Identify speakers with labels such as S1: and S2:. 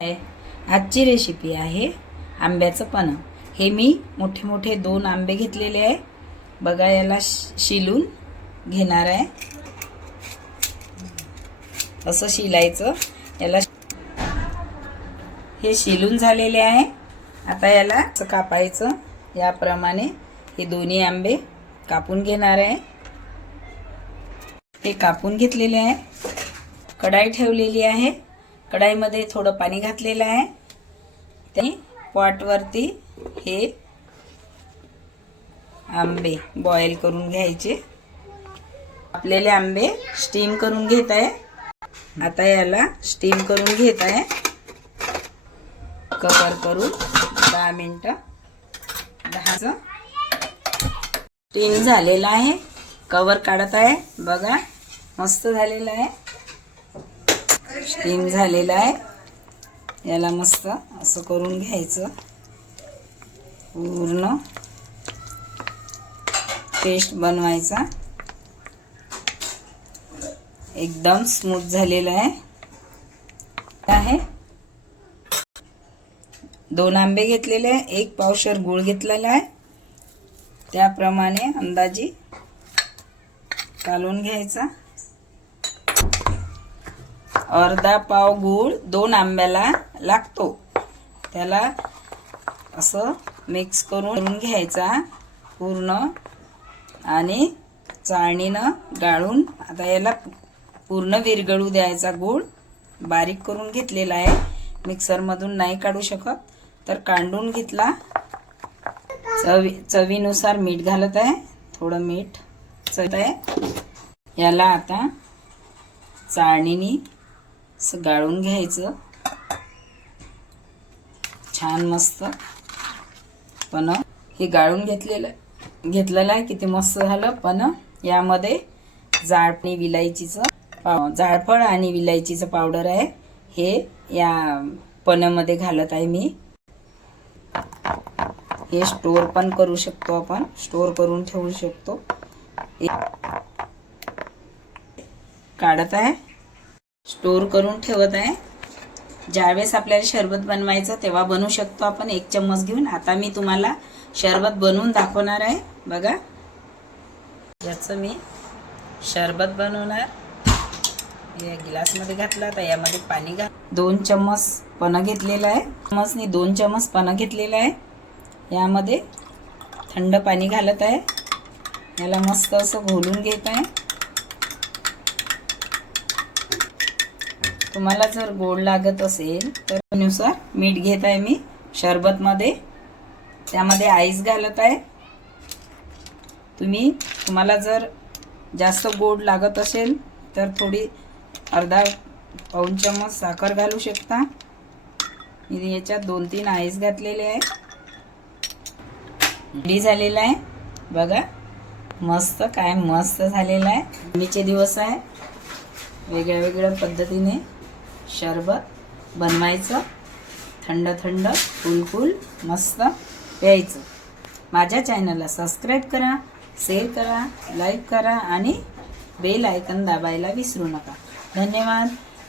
S1: आहे. आजची रेसिपी आहे आंब्याचं पण हे मी मोठे मोठे दोन आंबे घेतलेले आहे. बघा याला शिलून घेणार आहे. असं शिलायचं. याला हे शिलून झालेले आहे. आता याला असं कापायचं. याप्रमाणे हे दोन्ही आंबे कापून घेणार आहे. हे कापून घेतलेले आहे. कढाई ठेवलेली आहे. कढाईमध्ये थोडं पाणी घातलेलं आहे. ते पॉटवरती हे आंबे बॉईल करून घ्यायचे. आपलेले आंबे स्टीम करून घेत आहे. आता याला स्टीम करून घेत आहे. कवर करून दहा मिनटं. दहाचं स्टीम झालेलं आहे. कवर काढत आहे. बघा मस्त झालेलं आहे. स्टीम झालेलं आहे. याला मस्त असं करून घ्यायचं. पूर्ण पेस्ट बनवायचा. एकदम स्मूथ झालेलं आहे. आहे. दोन आंबे घेतलेले आहे. एक पावशर गूळ घेतलेला आहे. त्याप्रमाणे अंदाजी कालून घ्यायचा. अर्धा पाव गूळ दोन आंब्याला लागतो. त्याला असं मिक्स करून घ्यायचा पूर्ण आणि चाळणीनं गाळून आता याला पूर्ण विरगळू द्यायचा गूळ. बारीक करून घेतलेला आहे. मिक्सरमधून नाही काढू शकत. तर कांडून घेतला. चवी चवीनुसार मीठ घालत आहे. थोडं मीठ चत आहे. याला आता चाळणीनी असं गाळून घ्यायचं. छान मस्त. पण हे गाळून घेतलेलं घेतलेलं आहे किती मस्त झालं. पण यामध्ये जाळपणी विलायचीचं पाव जाळफळ आणि विलायचीचं पावडर आहे. हे या पणामध्ये घालत आहे मी. हे स्टोर पण करू शकतो आपण. स्टोर करून ठेवू शकतो. काढत आहे. स्टोर करून ठेवत आहे. ज्यावेळेस आपल्याला शरबत बनवायचं तेव्हा बनवू शकतो आपण. एक चम्मच घेऊन आता मी तुम्हाला शरबत बनवून दाखवणार आहे. बघा. याचं मी शरबत बनवणार. या गिलासमध्ये घातलं. आता यामध्ये पाणी घात दोन चम्मच पणं घेतलेलं आहे. चम्मचनी दोन चम्मच पणं घेतलेलं आहे. यामध्ये थंड पाणी घालत आहे. याला मस्त असं घोलून घेत आहे. तुम्हाला जर गोड लागत असेल तर त्यानुसार मीठ घेत आहे मी शरबतमध्ये. त्यामध्ये आईस घालत आहे. तुम्ही तुम्हाला जर जास्त गोड लागत असेल तर थोडी अर्धा पाऊन चम्मच साखर घालू शकता. मी याच्यात दोन तीन आईस घातलेले आहे. रेडी झालेला आहे. बघा मस्त काय मस्त झालेला आहे. थंडीचे दिवस आहे. वेगळ्या वेगळ्या पद्धतीने. शरबत बनवायचं. थंड थंड कुलकुल मस्त प्यायचं. माझ्या चॅनलला सबस्क्राईब करा शेअर करा लाईक करा आणि बेल आयकन दाबायला विसरू नका. धन्यवाद.